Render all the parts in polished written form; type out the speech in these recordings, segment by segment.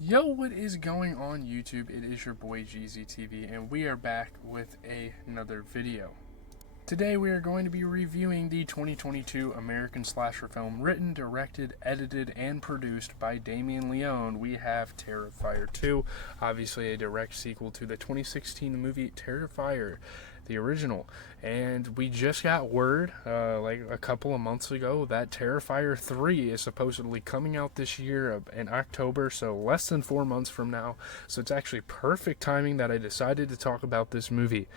Yo, what is going on YouTube? It is your boy GZTV, and we are back with another video. Today we are going to be reviewing the 2022 American slasher film written, directed, edited, and produced by Damien Leone. We have Terrifier 2, obviously a direct sequel to the 2016 movie Terrifier, the original. And we just got word, like a couple of months ago, that Terrifier 3 is supposedly coming out this year in October, so less than 4 months from now. So it's actually perfect timing that I decided to talk about this movie.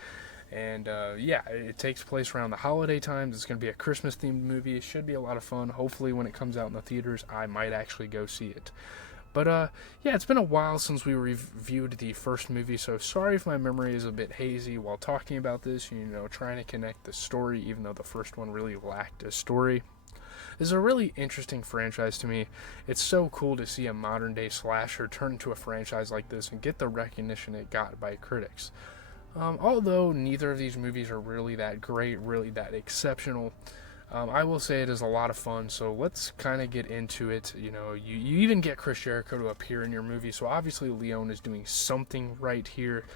And yeah, it takes place around the holiday times. It's going to be a Christmas themed movie. It should be a lot of fun. Hopefully, when it comes out in the theaters, I might actually go see it. But yeah, it's been a while since we reviewed the first movie, so sorry if my memory is a bit hazy while talking about this, trying to connect the story, even though the first one really lacked a story. This is a really interesting franchise to me. It's so cool to see a modern day slasher turn into a franchise like this and get the recognition it got by critics. Although neither of these movies are really that great, really that exceptional, I will say it is a lot of fun, so let's kind of get into it. You even get Chris Jericho to appear in your movie, so obviously Leone is doing something right here.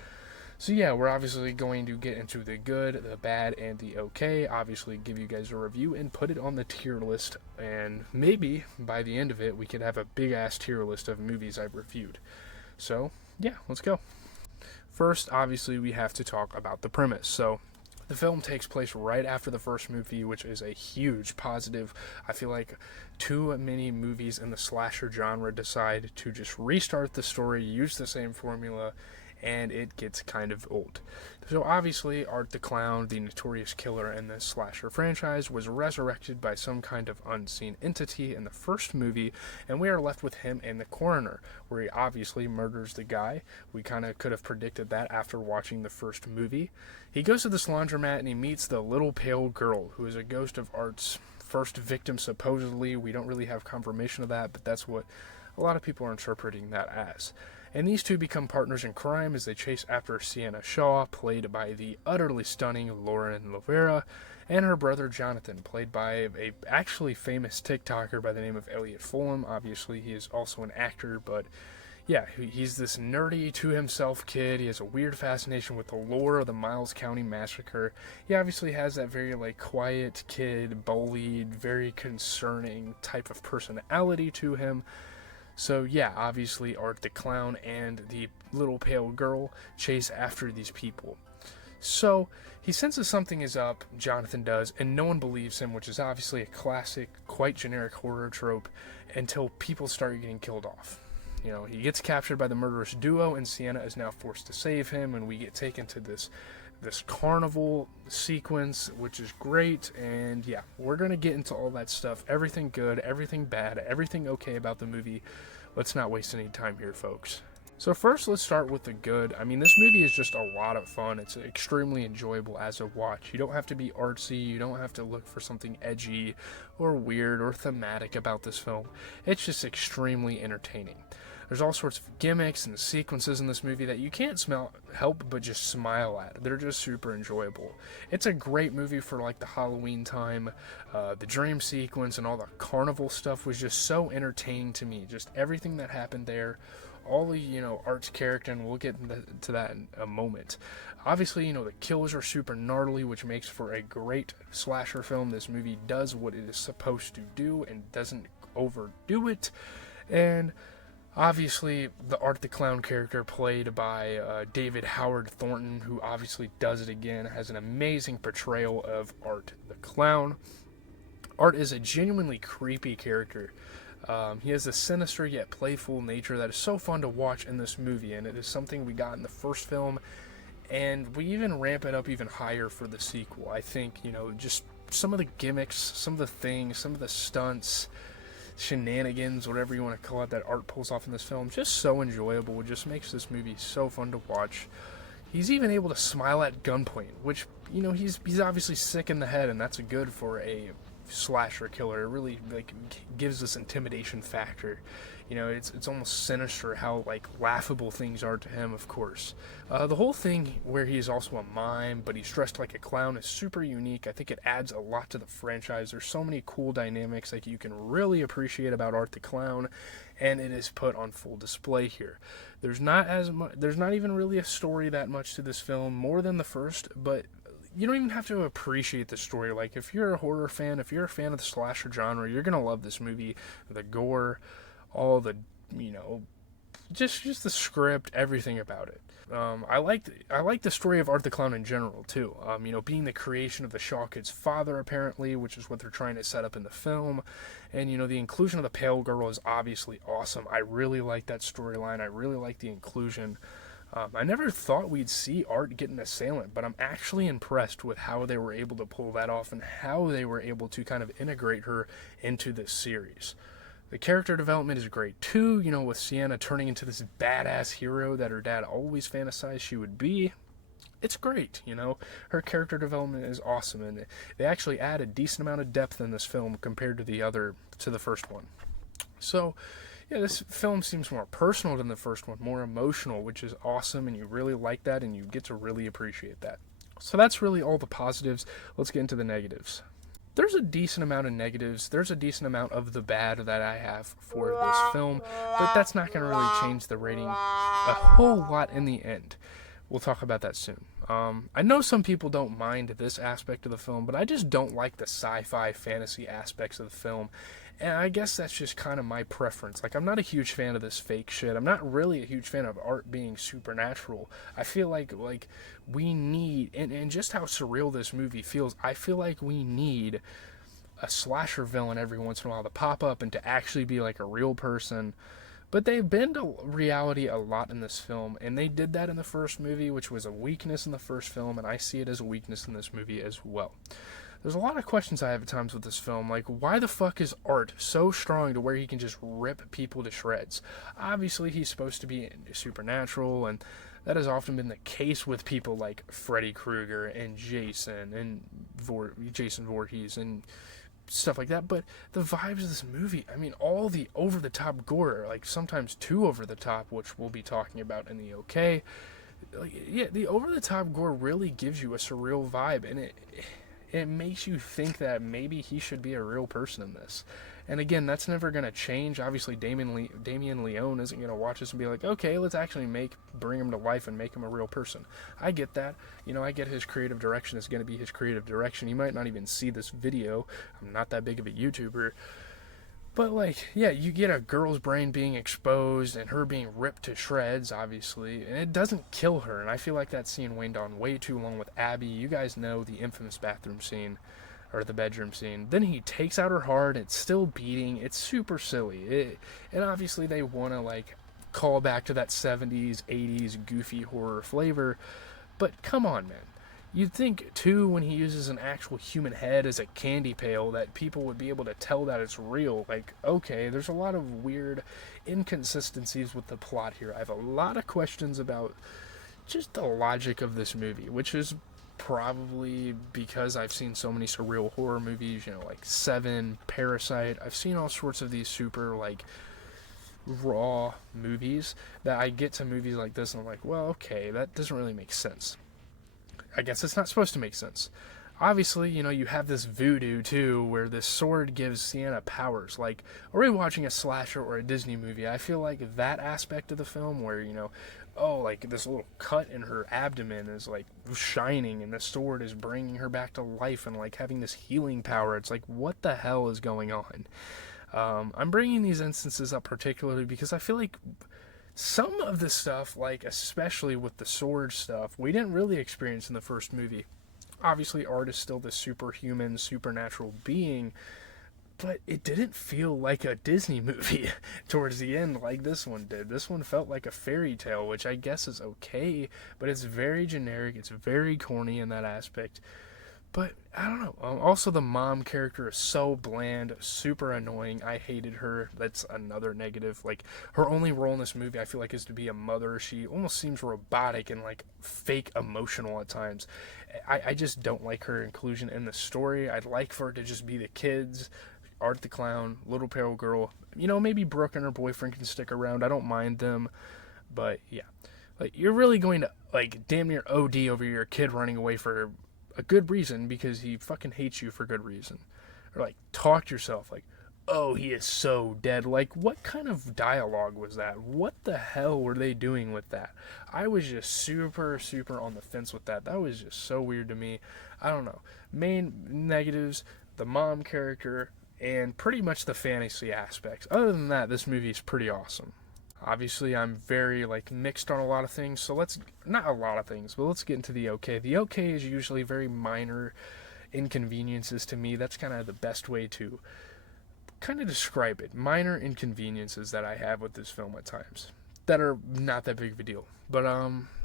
So yeah, we're obviously going to get into the good, the bad, and the okay, obviously give you guys a review and put it on the tier list, and maybe by the end of it we could have a big ass tier list of movies I've reviewed. So yeah, let's go. First, obviously, we have to talk about the premise. So, the film takes place right after the first movie, which is a huge positive. I feel like too many movies in the slasher genre decide to just restart the story, use the same formula, and it gets kind of old. So obviously, Art the Clown, the notorious killer in this slasher franchise, was resurrected by some kind of unseen entity in the first movie, and we are left with him and the coroner, where he obviously murders the guy. We kind of could have predicted that after watching the first movie. He goes to this laundromat and he meets the little pale girl, who is a ghost of Art's first victim, supposedly. We don't really have confirmation of that, but that's what a lot of people are interpreting that as. And these two become partners in crime as they chase after Sienna Shaw, played by the utterly stunning Lauren Lovera, and her brother Jonathan, played by a actually famous TikToker by the name of Elliot Fulham. Obviously, he is also an actor, but yeah, he's this nerdy to himself kid. He has a weird fascination with the lore of the Miles County Massacre. He obviously has that very quiet kid, bullied, very concerning type of personality to him. So yeah, obviously Art the Clown and the little pale girl chase after these people. So he senses something is up, Jonathan does, and no one believes him, which is obviously a classic, quite generic horror trope, until people start getting killed off. He gets captured by the murderous duo, and Sienna is now forced to save him, and we get taken to this carnival sequence, which is great. And yeah, we're gonna get into all that stuff, everything good, everything bad, everything okay about the movie. Let's not waste any time here, folks. So first, let's start with the good. I mean, this movie is just a lot of fun. It's extremely enjoyable as a watch. You don't have to be artsy, you don't have to look for something edgy or weird or thematic about this film. It's just extremely entertaining. There's all sorts of gimmicks and sequences in this movie that you can't help but just smile at. They're just super enjoyable. It's a great movie for the Halloween time. The dream sequence and all the carnival stuff was just so entertaining to me. Just everything that happened there. All the, Art's character, and we'll get to that in a moment. Obviously, the kills are super gnarly, which makes for a great slasher film. This movie does what it is supposed to do and doesn't overdo it. And obviously, the Art the Clown character, played by David Howard Thornton, who obviously does it again, has an amazing portrayal of Art the Clown. Art is a genuinely creepy character. He has a sinister yet playful nature that is so fun to watch in this movie, and it is something we got in the first film, and we even ramp it up even higher for the sequel. I think, just some of the gimmicks, some of the things, some of the stunts, shenanigans, whatever you want to call it, that Art pulls off in this film, just so enjoyable. It just makes this movie so fun to watch. He's even able to smile at gunpoint, which, he's obviously sick in the head, and that's good for a slasher killer. It really like gives this intimidation factor. You know, it's almost sinister how like laughable things are to him. Of course, the whole thing where he's also a mime, but he's dressed like a clown, is super unique. I think it adds a lot to the franchise. There's so many cool dynamics like you can really appreciate about Art the Clown, and it is put on full display here. There's not as much. There's not even really a story that much to this film, more than the first, but you don't even have to appreciate the story. Like, if you're a horror fan, if you're a fan of the slasher genre, you're gonna love this movie. The gore, all the, you know, just the script, everything about it. I like the story of Art the Clown in general too. You know, being the creation of the Shaw kids' father apparently, which is what they're trying to set up in the film, and you know the inclusion of the pale girl is obviously awesome. I really like that storyline. I really like the inclusion. I never thought we'd see Art get an assailant, but I'm actually impressed with how they were able to pull that off and how they were able to kind of integrate her into this series. The character development is great too, you know, with Sienna turning into this badass hero that her dad always fantasized she would be. It's great, you know. Her character development is awesome, and they actually add a decent amount of depth in this film compared to the first one. So, yeah, this film seems more personal than the first one, more emotional, which is awesome, and you really like that, and you get to really appreciate that. So that's really all the positives. Let's get into the negatives. There's a decent amount of negatives. There's a decent amount of the bad that I have for this film, but that's not going to really change the rating a whole lot in the end. We'll talk about that soon. I know some people don't mind this aspect of the film, but I just don't like the sci-fi fantasy aspects of the film. And I guess that's just kind of my preference. Like, I'm not a huge fan of this fake shit. I'm not really a huge fan of Art being supernatural. I feel like we need, and just how surreal this movie feels, I feel like we need a slasher villain every once in a while to pop up and to actually be like a real person. But they bend to reality a lot in this film, and they did that in the first movie, which was a weakness in the first film, and I see it as a weakness in this movie as well. There's a lot of questions I have at times with this film, like, why the fuck is Art so strong to where he can just rip people to shreds? Obviously, he's supposed to be supernatural, and that has often been the case with people like Freddy Krueger and Jason and Jason Voorhees and stuff like that. But the vibes of this movie, I mean, all the over-the-top gore, like sometimes too over-the-top, which we'll be talking about in the OK. Like, yeah, the over-the-top gore really gives you a surreal vibe, and it makes you think that maybe he should be a real person in this. And again, that's never going to change. Obviously, Damien Leone isn't going to watch this and be like, okay, let's actually bring him to life and make him a real person. I get that. You know, I get his creative direction is going to be his creative direction. He might not even see this video. I'm not that big of a YouTuber. But, like, yeah, you get a girl's brain being exposed and her being ripped to shreds, obviously, and it doesn't kill her. And I feel like that scene waned on way too long with Abby. You guys know the infamous bathroom scene, or the bedroom scene. Then he takes out her heart, it's still beating. It's super silly. And obviously they want to, like, call back to that 70s, 80s goofy horror flavor. But come on, man. You'd think, too, when he uses an actual human head as a candy pail, that people would be able to tell that it's real. Like, okay, there's a lot of weird inconsistencies with the plot here. I have a lot of questions about just the logic of this movie, which is probably because I've seen so many surreal horror movies, you know, like Seven, Parasite. I've seen all sorts of these super, like, raw movies that I get to movies like this and I'm like, well, okay, that doesn't really make sense. I guess it's not supposed to make sense. Obviously, you know, you have this voodoo, too, where this sword gives Sienna powers. Like, are we watching a slasher or a Disney movie? I feel like that aspect of the film where, you know, oh, like, this little cut in her abdomen is, like, shining, and the sword is bringing her back to life and, like, having this healing power. It's like, what the hell is going on? I'm bringing these instances up particularly because I feel like some of the stuff, like especially with the sword stuff, we didn't really experience in the first movie. Obviously, Art is still this superhuman, supernatural being, but it didn't feel like a Disney movie towards the end like this one did. This one felt like a fairy tale, which I guess is okay, but it's very generic, it's very corny in that aspect. But I don't know. Also, the mom character is so bland, super annoying. I hated her. That's another negative. Like, her only role in this movie, I feel like, is to be a mother. She almost seems robotic and like fake emotional at times. I just don't like her inclusion in the story. I'd like for it to just be the kids, Art the Clown, Little Pale Girl. You know, maybe Brooke and her boyfriend can stick around. I don't mind them. But yeah, like, you're really going to like damn near OD over your kid running away for a good reason because he fucking hates you for good reason, or like talk to yourself like, oh, he is so dead. Like, what kind of dialogue was that? What the hell were they doing with that? I was just super on the fence with that. That was just so weird to me. I don't know. Main negatives: the mom character and pretty much the fantasy aspects. Other than that, this movie is pretty awesome. Obviously, I'm very like mixed on a lot of things, so let's not a lot of things, but let's get into the okay. The okay is usually very minor inconveniences to me. That's kind of the best way to kind of describe it. Minor inconveniences that I have with this film at times that are not that big of a deal. But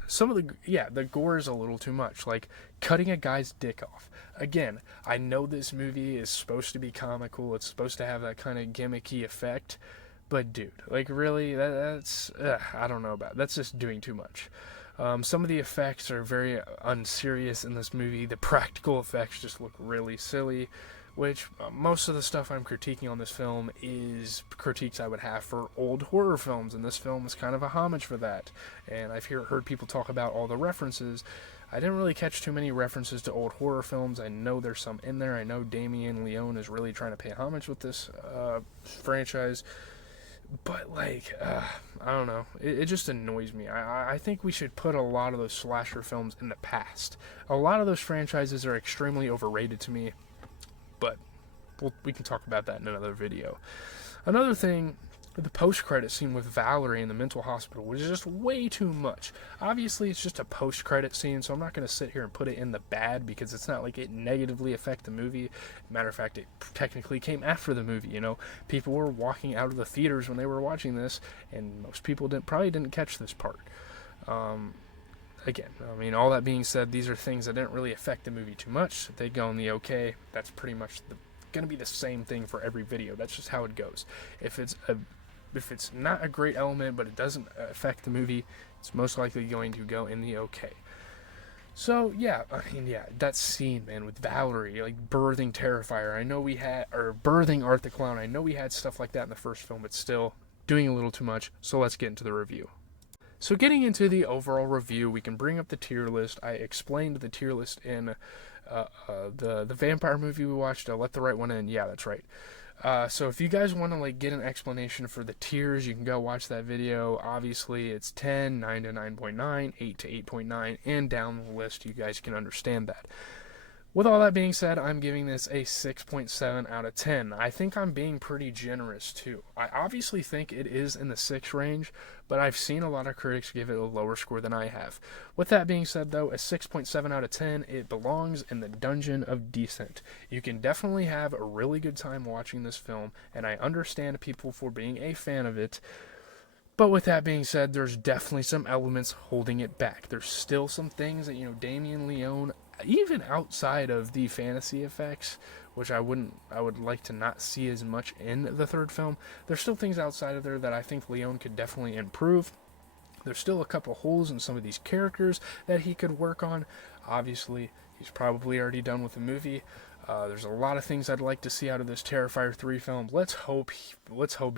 some of the gore is a little too much, like cutting a guy's dick off. Again, I know this movie is supposed to be comical. It's supposed to have that kind of gimmicky effect. But dude, like really, that's I don't know about. That's just doing too much. Some of the effects are very unserious in this movie. The practical effects just look really silly, which most of the stuff I'm critiquing on this film is critiques I would have for old horror films, and this film is kind of a homage for that. And I've heard people talk about all the references. I didn't really catch too many references to old horror films. I know there's some in there. I know Damien Leone is really trying to pay homage with this franchise. But, like, I don't know. It just annoys me. I think we should put a lot of those slasher films in the past. A lot of those franchises are extremely overrated to me. But we can talk about that in another video. Another thing, the post-credit scene with Valerie in the mental hospital was just way too much. Obviously, it's just a post-credit scene, so I'm not going to sit here and put it in the bad because it's not like it negatively affected the movie. Matter of fact, it technically came after the movie, you know. People were walking out of the theaters when they were watching this, and most people probably didn't catch this part. Again, I mean, all that being said, these are things that didn't really affect the movie too much. They go in the okay. That's pretty much going to be the same thing for every video. That's just how it goes. If it's not a great element, but it doesn't affect the movie, it's most likely going to go in the okay. So, yeah, I mean, yeah, that scene, man, with Valerie, like, birthing Terrifier. I know we had, or birthing Art the Clown. I know we had stuff like that in the first film, but still, doing a little too much. So let's get into the review. So getting into the overall review, we can bring up the tier list. I explained the tier list in the vampire movie we watched, Let the Right One In. Yeah, that's right. So if you guys want to like get an explanation for the tiers, you can go watch that video. Obviously, it's 10, 9 to 9.9, 8 to 8.9, and down the list, you guys can understand that. With all that being said, I'm giving this a 6.7 out of 10. I think I'm being pretty generous, too. I obviously think it is in the 6 range, but I've seen a lot of critics give it a lower score than I have. With that being said, though, a 6.7 out of 10, it belongs in the dungeon of decent. You can definitely have a really good time watching this film, and I understand people for being a fan of it. But with that being said, there's definitely some elements holding it back. There's still some things that, Damien Leone, even outside of the fantasy effects, which I would like to not see as much in the third film, there's still things outside of there that I think Leone could definitely improve. There's still a couple holes in some of these characters that he could work on. Obviously, he's probably already done with the movie. There's a lot of things I'd like to see out of this Terrifier 3 film. Let's hope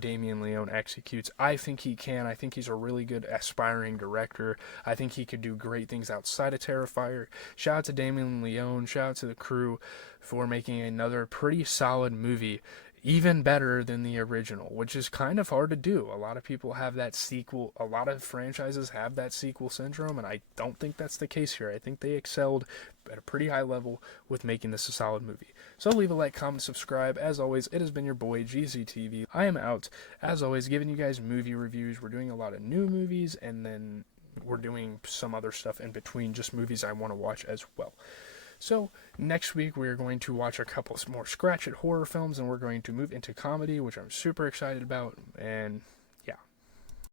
Damien Leone executes. I think he can. I think he's a really good aspiring director. I think he could do great things outside of Terrifier. Shout out to Damien Leone. Shout out to the crew for making another pretty solid movie. Even better than the original, which is kind of hard to do. A lot of people have that sequel, a lot of franchises have that sequel syndrome, and I don't think that's the case here. I think they excelled at a pretty high level with making this a solid movie. So leave a like, comment, subscribe. As always, it has been your boy, GZTV. I am out, as always, giving you guys movie reviews. We're doing a lot of new movies, and then we're doing some other stuff in between, just movies I want to watch as well. So, next week we're going to watch a couple more scratch-it horror films, and we're going to move into comedy, which I'm super excited about, and